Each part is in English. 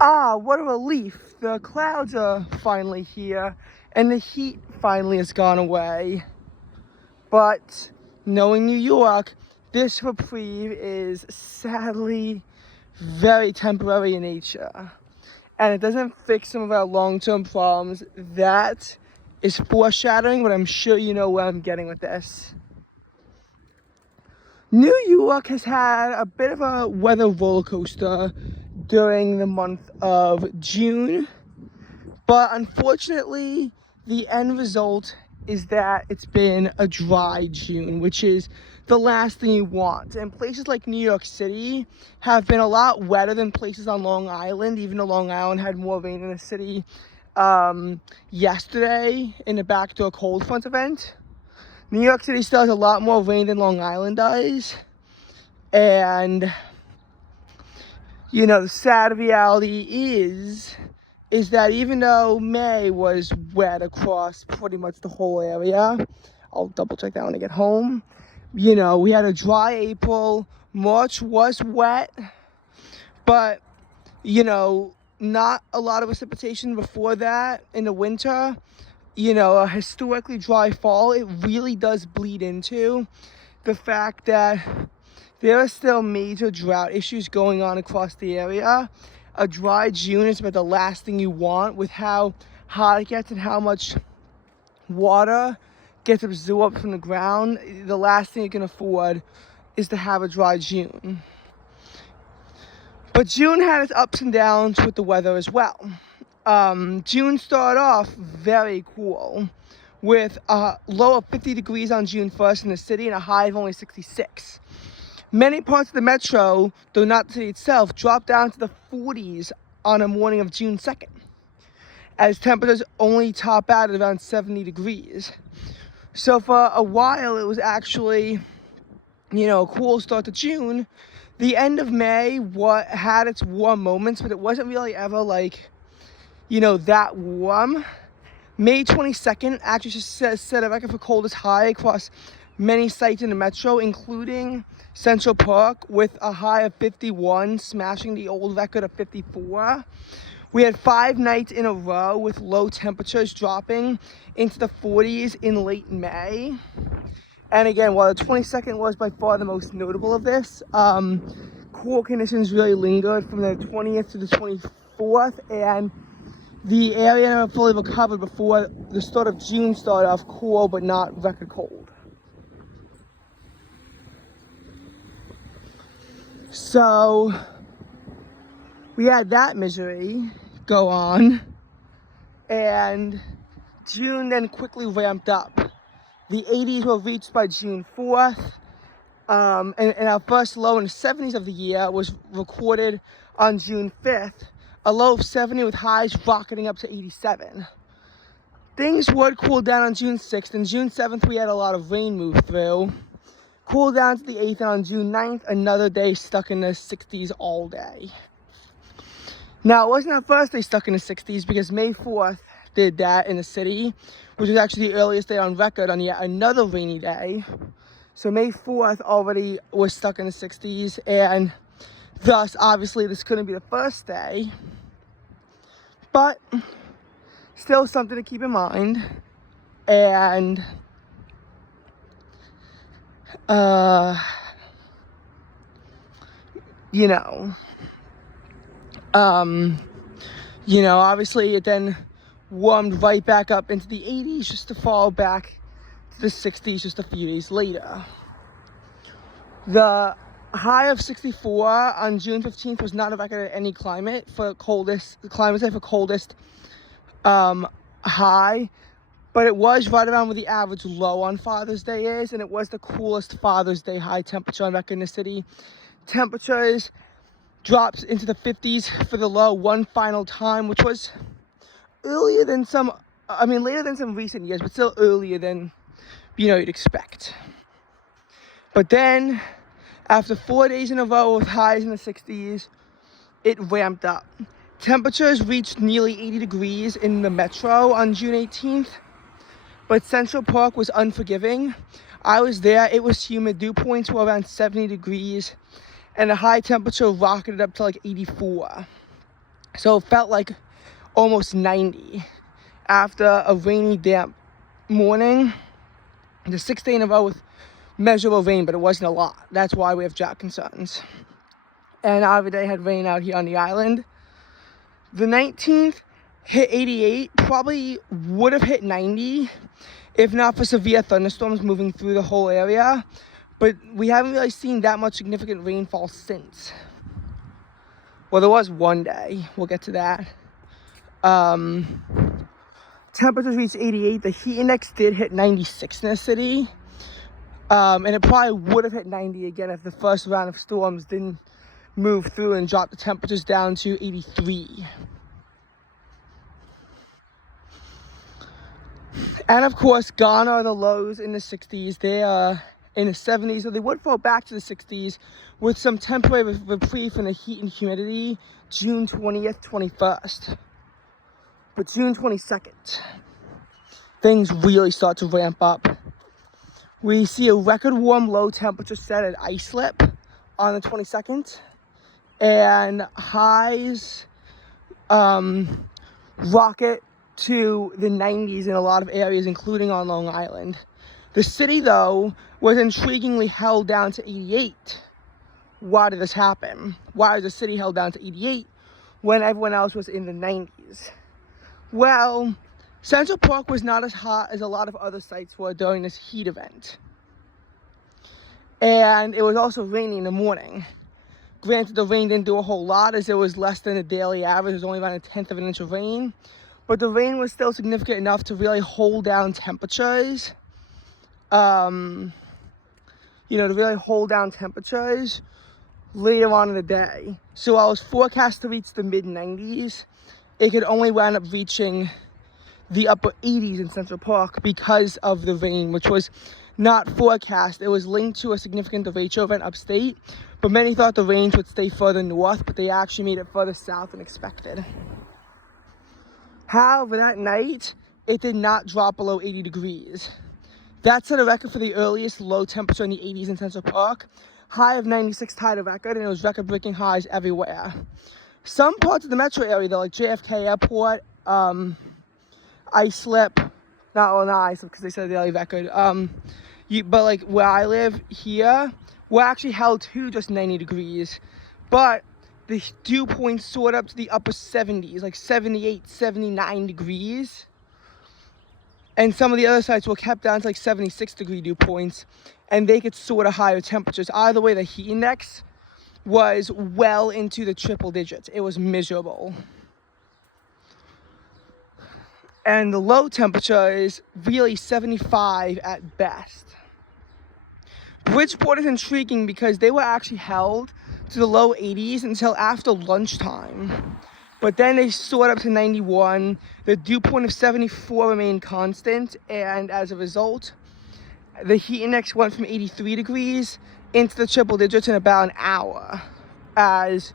Ah, what a relief. The clouds are finally here and the heat finally has gone away. But knowing New York, this reprieve is sadly very temporary in nature. And it doesn't fix some of our long-term problems. That is foreshadowing, but I'm sure you know where I'm getting with this. New York has had a bit of a weather roller coaster during the month of June, but unfortunately, the end result is that it's been a dry June, which is the last thing you want. And places like New York City have been a lot wetter than places on Long Island, even though Long Island had more rain in the city yesterday in the backdoor cold front event. New York City still has a lot more rain than Long Island does. And, you know, the sad reality is that even though May was wet across pretty much the whole area, I'll double check that when I get home. You know, we had a dry April. March was wet, but, you know, not a lot of precipitation before that in the winter. You know, a historically dry fall, it really does bleed into the fact that there are still major drought issues going on across the area. A dry June is about the last thing you want with how hot it gets and how much water gets absorbed from the ground. The last thing you can afford is to have a dry June. But June had its ups and downs with the weather as well. June started off very cool with a low of 50 degrees on June 1st in the city and a high of only 66. Many parts of the metro, though not the city itself, dropped down to the 40s on a morning of June 2nd, as temperatures only top out at around 70 degrees. So for a while, it was actually, you know, a cool start to June. The end of May had its warm moments, but it wasn't really ever like, you know, that warm. May 22nd actually just set a record for coldest high across many sites in the metro, including Central Park, with a high of 51, smashing the old record of 54. We had 5 nights in a row with low temperatures dropping into the 40s in late May. And again, while the 22nd was by far the most notable of this, cool conditions really lingered from the 20th to the 24th, and the area never fully recovered before the start of June started off cool but not record cold. So we had that misery go on, and June then quickly ramped up. The 80s were reached by June 4th, and our first low in the 70s of the year was recorded on June 5th, a low of 70 with highs rocketing up to 87. Things would cool down on June 6th, and June 7th we had a lot of rain move through. Cool down to the 8th, and on June 9th, another day stuck in the 60s all day. Now, it wasn't our first day stuck in the 60s, because May 4th did that in the city, which was actually the earliest day on record on yet another rainy day. So May 4th already was stuck in the 60s, and thus, obviously, this couldn't be the first day. But still something to keep in mind. And obviously it then warmed right back up into the 80s just to fall back to the 60s just a few days later. The high of 64 on June 15th was not a record at any climate for coldest high, but it was right around where the average low on Father's Day is, and it was the coolest Father's Day high temperature on record in the city. Temperatures dropped into the 50s for the low one final time, which was later than some recent years, but still earlier than, you'd expect. But then, after 4 days in a row with highs in the 60s, it ramped up. Temperatures reached nearly 80 degrees in the metro on June 18th, but Central Park was unforgiving. I was there, it was humid, dew points were around 70 degrees, and the high temperature rocketed up to like 84. So it felt like almost 90 after a rainy, damp morning. The 6th day in a row with measurable rain, but it wasn't a lot. That's why we have drought concerns. And every day had rain out here on the island. The 19th hit 88, probably would have hit 90 if not for severe thunderstorms moving through the whole area. But we haven't really seen that much significant rainfall since. Well, there was one day. We'll get to that. Temperatures reached 88. The heat index did hit 96 in the city. And it probably would have hit 90 again if the first round of storms didn't move through and drop the temperatures down to 83. And of course, gone are the lows in the 60s. They are in the 70s, so they would fall back to the 60s with some temporary reprieve from the heat and humidity June 20th, 21st. But June 22nd, things really start to ramp up. We see a record warm low temperature set at Islip on the 22nd, and highs rocket to the 90s in a lot of areas, including on Long Island. The city, though, was intriguingly held down to 88. Why did this happen? Why was the city held down to 88 when everyone else was in the 90s? Well, Central Park was not as hot as a lot of other sites were during this heat event. And it was also rainy in the morning. Granted, the rain didn't do a whole lot, as it was less than a daily average. It was only about 1/10 of an inch of rain. But the rain was still significant enough to really hold down temperatures. To really hold down temperatures later on in the day. So I was forecast to reach the mid-90s. It could only wind up reaching the upper 80s in Central Park because of the rain, which was not forecast. It was linked to a significant derecho event upstate, but many thought the range would stay further north, but they actually made it further south than expected. However, that night, it did not drop below 80 degrees. That set a record for the earliest low temperature in the 80s in Central Park. High of 96 tied a record, and it was record-breaking highs everywhere. Some parts of the metro area, though, like JFK Airport, Islip, not Islip because they set a daily record, but like where I live here, we're actually held to just 90 degrees. But the dew points soared up to the upper 70s, like 78, 79 degrees. And some of the other sites were kept down to like 76 degree dew points, and they could soar to higher temperatures. Either way, the heat index was well into the triple digits. It was miserable. And the low temperature is really 75 at best. Bridgeport is intriguing because they were actually held to the low 80s until after lunchtime. But then they soared up to 91. The dew point of 74 remained constant, and as a result, the heat index went from 83 degrees into the triple digits in about an hour. As,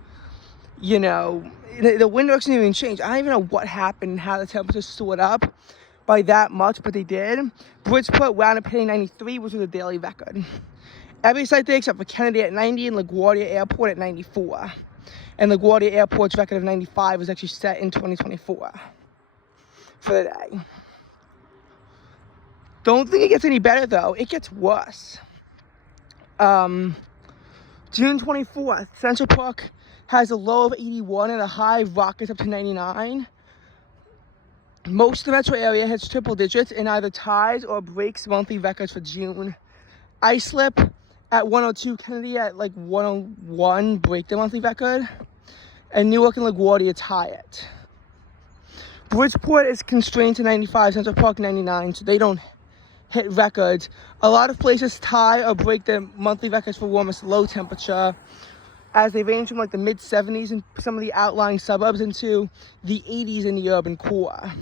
the wind direction didn't even change. I don't even know what happened, how the temperature soared up by that much, but they did. Bridgeport wound up hitting 93, which was a daily record. Every site there except for Kennedy at 90 and LaGuardia Airport at 94. And LaGuardia Airport's record of 95 was actually set in 2024 for the day. Don't think it gets any better, though. It gets worse. June 24th, Central Park has a low of 81 and a high rockets up to 99. Most of the metro area hits triple digits and either ties or breaks monthly records for June. Islip at 102, Kennedy at like 101 break the monthly record, and Newark and LaGuardia tie it. Bridgeport is constrained to 95, Central Park 99, so they don't hit records. A lot of places tie or break their monthly records for warmest low temperature, as they range from like the mid 70s in some of the outlying suburbs into the 80s in the urban core.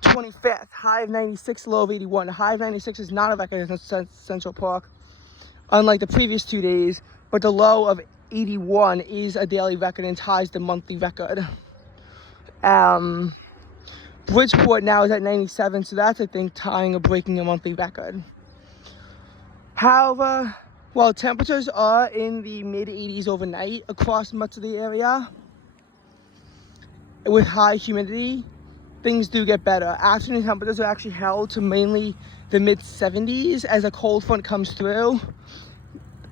25th, high of 96, low of 81. The high of 96 is not a record in Central Park, unlike the previous 2 days, but the low of 81 is a daily record and ties the monthly record. Bridgeport now is at 97, so that's, I think, tying or breaking a monthly record. However, while temperatures are in the mid-80s overnight across much of the area, with high humidity, things do get better. Afternoon temperatures are actually held to mainly the mid 70s as a cold front comes through.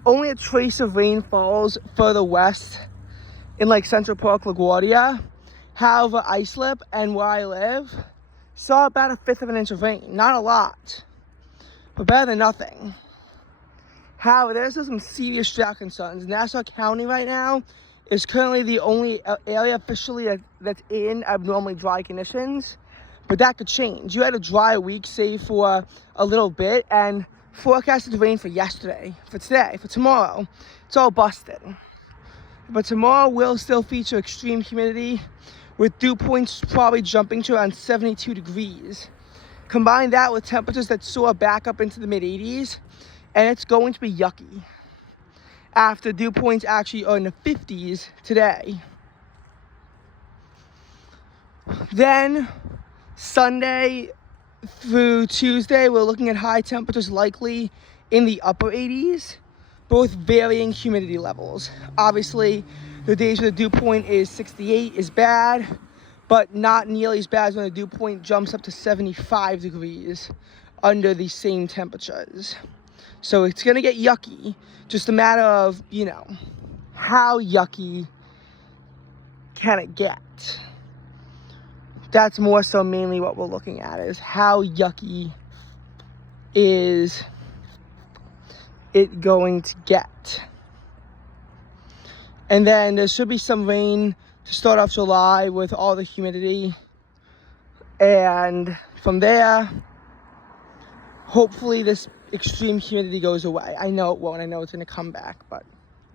Only a trace of rain falls further west in like Central Park, LaGuardia. However, Islip and where I live saw about 1/5 of an inch of rain. Not a lot, but better than nothing. However, there's still some serious drought concerns. Nassau County right now is currently the only area officially that's in abnormally dry conditions, but that could change. You had a dry week, save for a little bit, and forecasted rain for yesterday, for today, for tomorrow. It's all busted. But tomorrow will still feature extreme humidity, with dew points probably jumping to around 72 degrees. Combine that with temperatures that soar back up into the mid 80s, and it's going to be yucky. After dew points actually are in the 50s today. Then Sunday through Tuesday, we're looking at high temperatures likely in the upper 80s, but with varying humidity levels. Obviously, the days where the dew point is 68 is bad, but not nearly as bad as when the dew point jumps up to 75 degrees under the same temperatures. So it's gonna get yucky, just a matter of, you know, how yucky can it get? That's more so mainly what we're looking at, is how yucky is it going to get. And then there should be some rain to start off July with all the humidity. And from there, hopefully this extreme humidity goes away. I know it won't. I know it's going to come back, but